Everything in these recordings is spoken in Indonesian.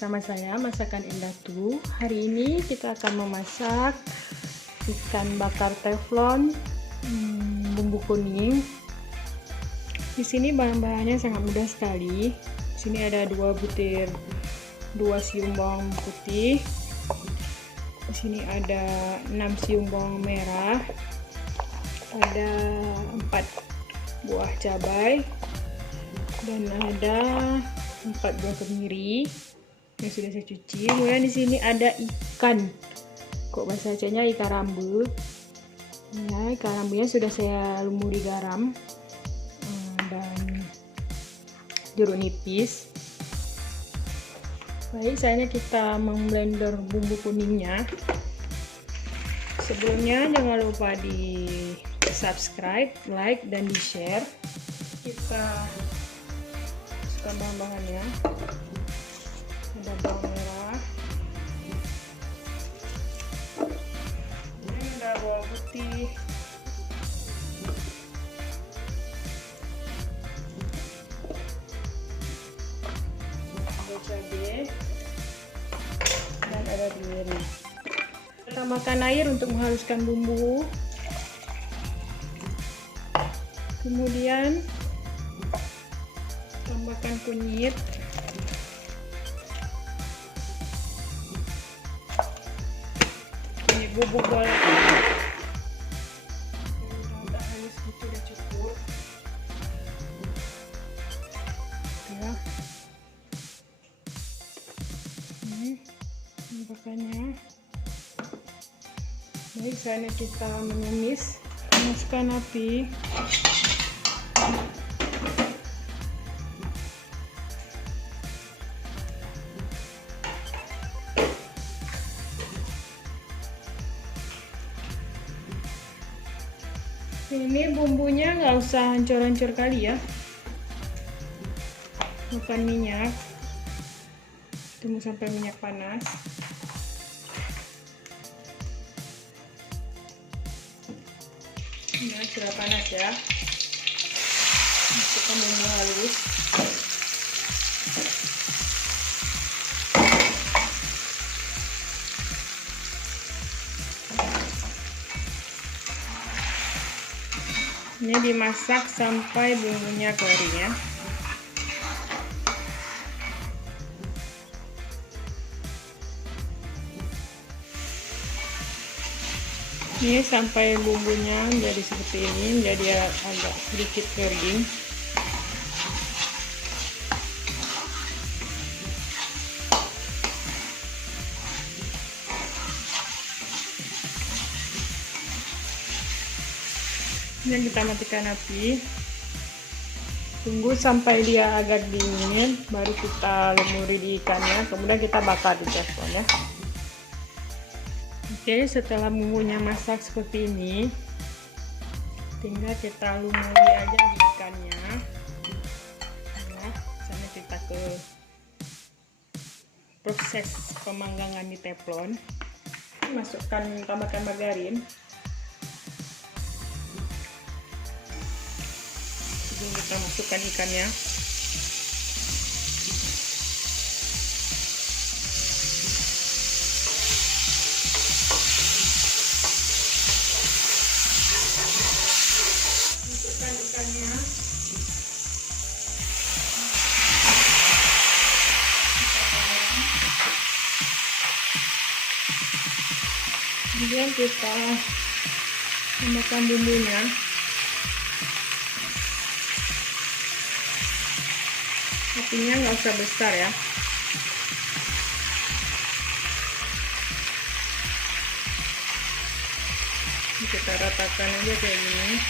bersama saya Masakan Indatu. Hari ini kita akan memasak ikan bakar teflon bumbu kuning. Di sini bahan-bahannya sangat mudah sekali. Di sini ada 2 siung bawang putih. Di sini ada 6 siung bawang merah. Ada 4 buah cabai dan ada 4 buah kemiri yang sudah saya cuci. Kemudian di sini ada ikan, kok bahasa Acehnya ikan rambe. Ya, ikan rambenya sudah saya lumuri garam dan jeruk nipis. Baik, saatnya kita memblender bumbu kuningnya. Sebelumnya jangan lupa di subscribe, like, dan di share. Kita masukkan bahan-bahannya. Ada bawang merah, ini ada bawang putih, ada cabai, dan ada beri. Tambahkan air untuk menghaluskan bumbu. Kemudian tambahkan kunyit, bubuk bola. Udah halus gitu, udah cukup ya. Ini tambahkannya. Baik, saatnya kita menumis. Panaskan api. Ini bumbunya nggak usah hancur-hancur kali ya, bukan minyak. Tunggu sampai minyak panas. Nah, sudah panas ya. Masukkan bumbu halus. Ini dimasak sampai bumbunya kering ya. Ini sampai bumbunya menjadi seperti ini, menjadi agak sedikit kering. Kemudian kita matikan api, tunggu sampai dia agak dingin, baru kita lumuri di ikannya, kemudian kita bakar di teflon ya. Oke, setelah bumbunya masak seperti ini, tinggal kita lumuri aja di ikannya ya. Sana kita ke proses pemanggangan di teflon. Masukkan, tambahkan margarin. Kita masukkan ikannya. Masukkan ikannya. Kemudian kita tambahkan bumbunya. Apinya nggak usah besar ya. Kita ratakan aja kayak gini.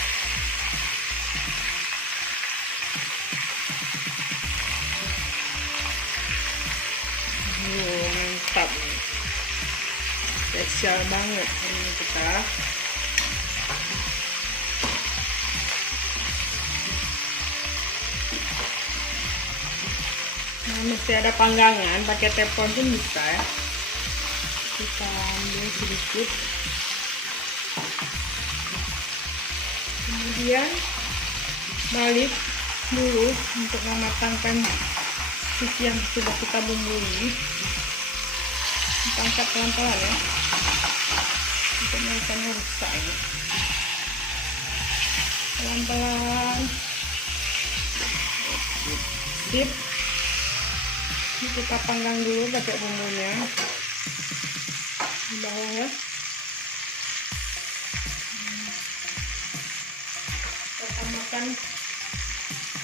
Mantap, spesial banget hari ini kita. Mesti ada panggangan, pakai teflon pun bisa ya. Kita ambil sedikit, kemudian balik dulu untuk mematangkan sisi yang sudah kita bumbui, kita angkat pelan-pelan ya, untuk nyalakannya rusak ini. Pelan-pelan. Sip. Ini kita panggang dulu pakai bumbunya di bawah ya. Kita tambahkan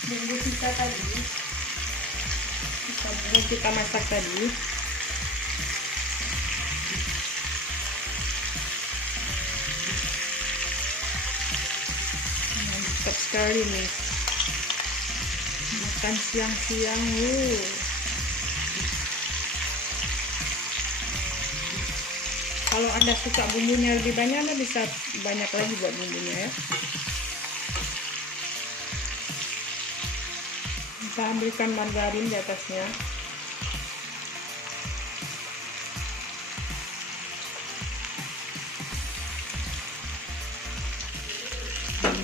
bumbu kita tadi, bumbu kita masak tadi. Mantap sekali nih, makan siang-siang. Kalau Anda suka bumbunya lebih banyak, Anda bisa banyak lagi buat bumbunya ya. Kita ambilkan margarin di atasnya.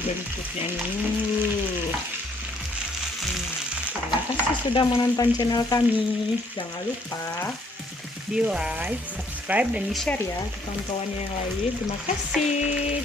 Bentuknya ini. Terima kasih sudah menonton channel kami. Jangan lupa di like, subscribe, dan di share ya ke kawan-kawan yang lain. Terima kasih.